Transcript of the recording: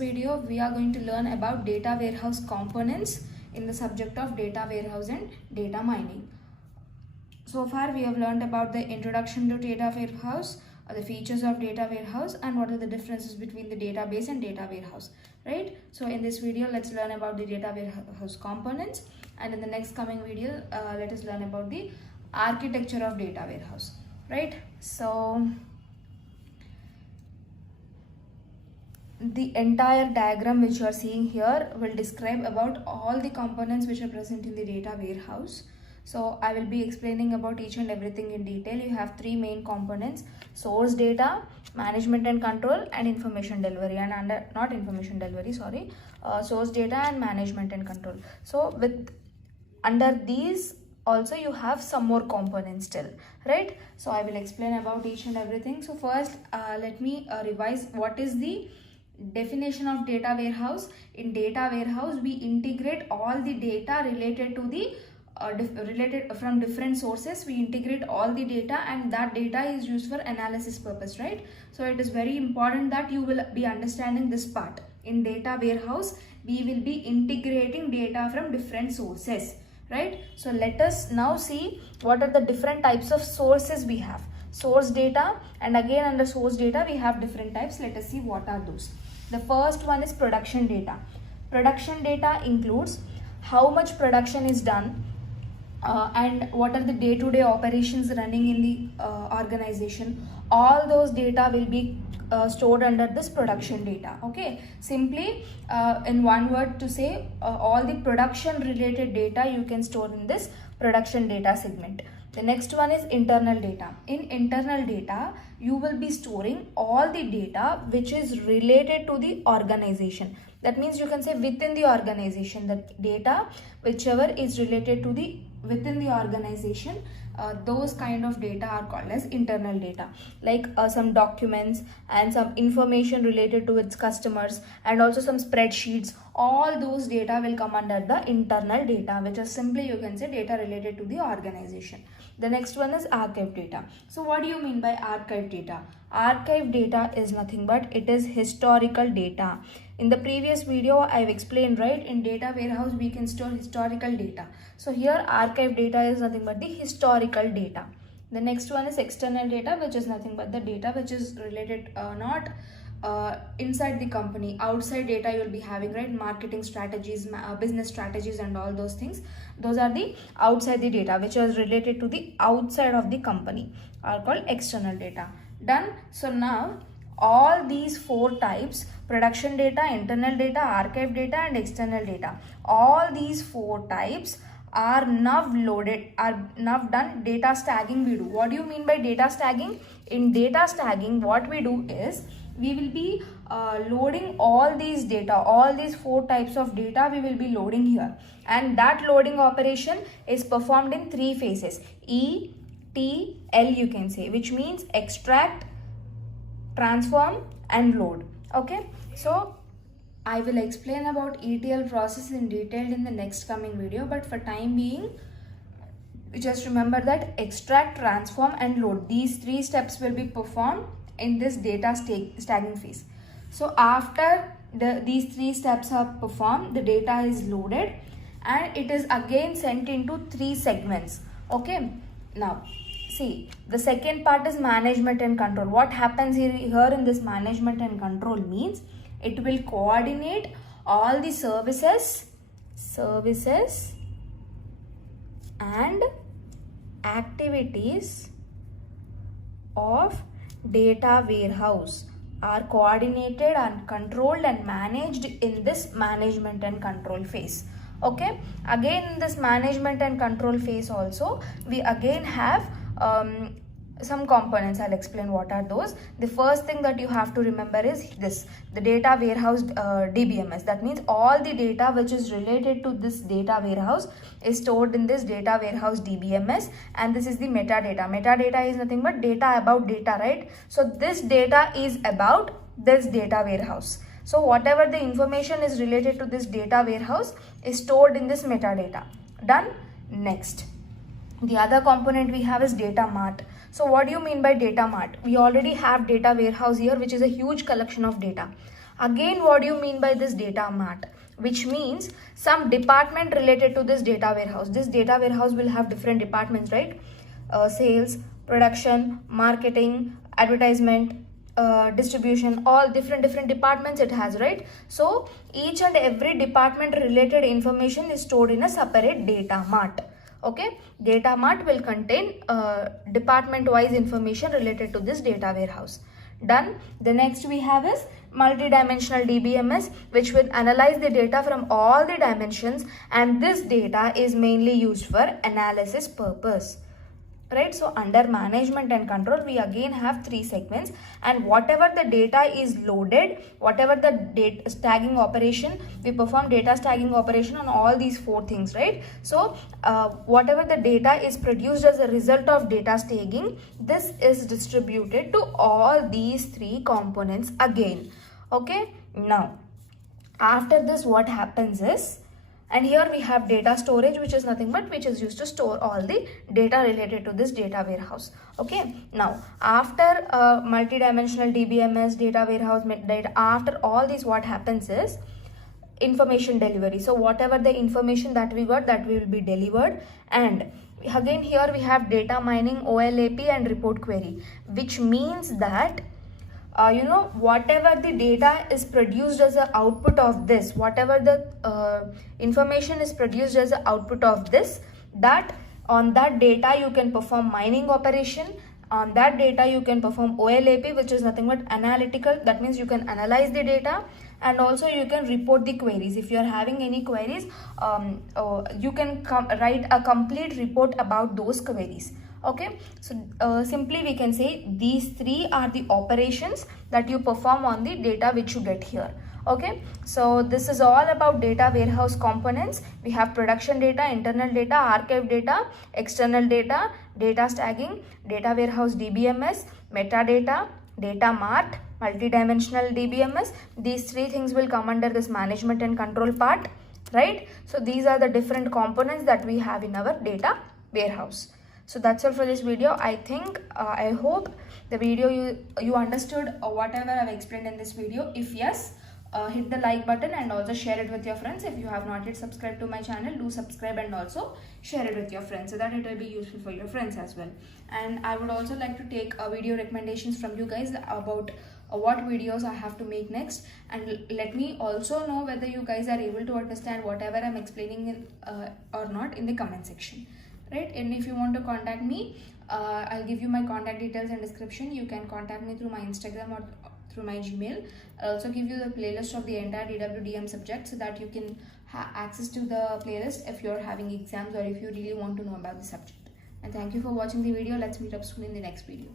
Video we are going to learn about data warehouse components in the subject of data warehouse and data mining. So far we have learned about the introduction to data warehouse, the features of data warehouse, and what are the differences between the database and data warehouse, right? So in this video let's learn about the data warehouse components, and in the next coming video let us learn about the architecture of data warehouse, right? So the entire diagram which you are seeing here will describe about all the components which are present in the data warehouse. So I will be explaining about each and everything in detail. You have three main components: source data, management and control, and information delivery. And source data and management and control. So under these also you have some more components still, right? So I will explain about each and everything. So first let me revise what is the definition of data warehouse. In data warehouse we integrate all the data related to the related from different sources. We integrate all the data, and that data is used for analysis purpose, right? So it is very important that you will be understanding this part. In data warehouse we will be integrating data from different sources, right? So let us now see what are the different types of sources we have. Source data, and again under source data we have different types. Let us see what are those. The first one is production data. Production data includes how much production is done and what are the day-to-day operations running in the organization. All those data will be stored under this production data. Okay, simply in one word to say, all the production related data you can store in this production data segment. The next one is internal data. In internal data you will be storing all the data which is related to the organization. That means you can say within the organization, the data whichever is related to the within the organization, those kind of data are called as internal data, like some documents and some information related to its customers, and also some spreadsheets. All those data will come under the internal data, which is simply you can say data related to the organization. The next one is archive data. So what do you mean by archive data? Archive data is nothing but it is historical data. In the previous video I've explained, right, in data warehouse we can store historical data. So here archive data is nothing but the historical data. The next one is external data, which is nothing but the data which is related not inside the company. Outside data you will be having, right, marketing strategies, business strategies and all those things. Those are the outside the data which is related to the outside of the company, are called external data. Done. So now all these four types: production data, internal data, archive data and external data, all these four types are now loaded, are now done data staging we do. What do you mean by data staging? In data staging what we do is we will be loading all these data, all these four types of data we will be loading here, and that loading operation is performed in three phases: ETL you can say, which means extract, transform and load. Okay, so I will explain about ETL process in detail in the next coming video, but for time being just remember that extract, transform and load, these three steps will be performed in this data staging phase. So after these three steps are performed, the data is loaded and it is again sent into three segments. Okay, now see, the second part is management and control. What happens here in this management and control means it will coordinate all the services and activities of data warehouse are coordinated and controlled and managed in this management and control phase. Okay, again in this management and control phase also we again have some components. I'll explain what are those. The first thing that you have to remember is this: the data warehouse DBMS. That means all the data which is related to this data warehouse is stored in this data warehouse DBMS, and this is the metadata. Metadata is nothing but data about data, right? So this data is about this data warehouse. So whatever the information is related to this data warehouse is stored in this metadata. Done. Next, the other component we have is data mart. So what do you mean by data mart? We already have data warehouse here, which is a huge collection of data. Again, what do you mean by this data mart? Which means some department related to this data warehouse. This data warehouse will have different departments, right? Sales, production, marketing, advertisement, distribution, all different departments it has, right? So each and every department related information is stored in a separate data mart. Okay, data mart will contain department wise information related to this data warehouse. Done. The next we have is multi-dimensional DBMS, which will analyze the data from all the dimensions, and this data is mainly used for analysis purpose. Right, so under management and control we again have three segments, and whatever the data is loaded, whatever the data tagging operation, we perform data tagging operation on all these four things, right? So whatever the data is produced as a result of data tagging, this is distributed to all these three components again. Okay, now after this what happens is, and here we have data storage, which is nothing but which is used to store all the data related to this data warehouse. Okay, now after multi-dimensional DBMS, data warehouse, data, after all this what happens is information delivery. So whatever the information that we got, that will be delivered. And again here we have data mining, OLAP and report query, which means that whatever the data is produced as an output of this, whatever the information is produced as an output of this, that on that data you can perform mining operation. On that data you can perform OLAP, which is nothing but analytical. That means you can analyze the data, and also you can report the queries. If you are having any queries, you can write a complete report about those queries. Okay, so simply we can say these three are the operations that you perform on the data which you get here. Okay, so this is all about data warehouse components. We have production data, internal data, archive data, external data, data tagging, data warehouse DBMS, metadata, data mart, multi-dimensional DBMS. These three things will come under this management and control part, right? So these are the different components that we have in our data warehouse. So that's all for this video. I think I hope the video you understood whatever I've explained in this video. If yes, hit the like button and also share it with your friends. If you have not yet subscribed to my channel, do subscribe and also share it with your friends so that it will be useful for your friends as well. And I would also like to take video recommendations from you guys about what videos I have to make next, and let me also know whether you guys are able to understand whatever I'm explaining or not in the comment section. Right, and if you want to contact me, I'll give you my contact details and description. You can contact me through my Instagram or through my Gmail. I'll also give you the playlist of the entire DWDM subject so that you can have access to the playlist if you're having exams or if you really want to know about the subject. And thank you for watching the video. Let's meet up soon in the next video.